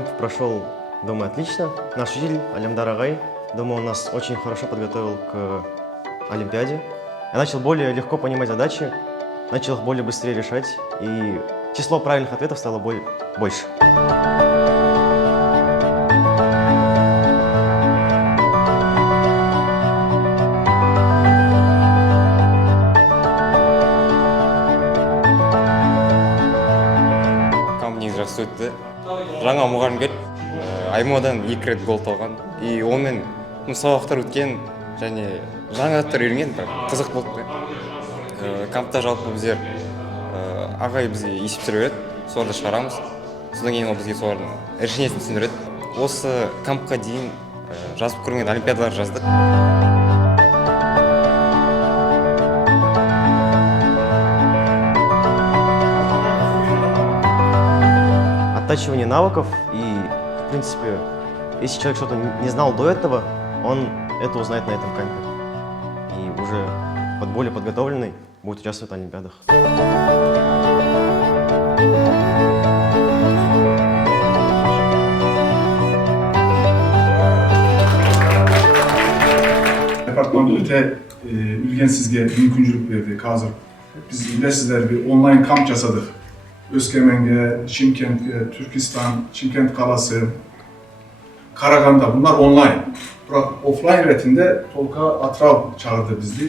Камп прошел, думаю, отлично. Наш учитель, думаю, он нас очень хорошо подготовил к олимпиаде. Я начал более легко понимать задачи, начал их более быстрее решать, и число правильных ответов стало больше. Жақсы өтті. Жаңа мұғалім келіп, аймадан 2 рет гол талған. И онымен сабақтар өткен, және жаңа заттар үйренген, қызық болды. Кампта жалпы біздер ағай бізге есептер береді, соларды шығарамыз. Содан кейін ол бізге солардың решениесін түсіндіреді. Осы кампқа дейін жазып көрген олимпиадалар жаздық. Оттачивание навыков, и, в принципе, если человек что-то не знал до этого, он это узнает на этом кампе. И уже более подготовленный будет участвовать в олимпиадах. Departman öte ülgen sizge mümkünçülük verdik hazır. Biz bile sizler bir online kamp yasadık. Özkemen'e, Çimkent'e, Türkistan, Çimkent Kalası, Karaganda bunlar online. Offline retinde Tolka ATYRAU çağırdı bizi.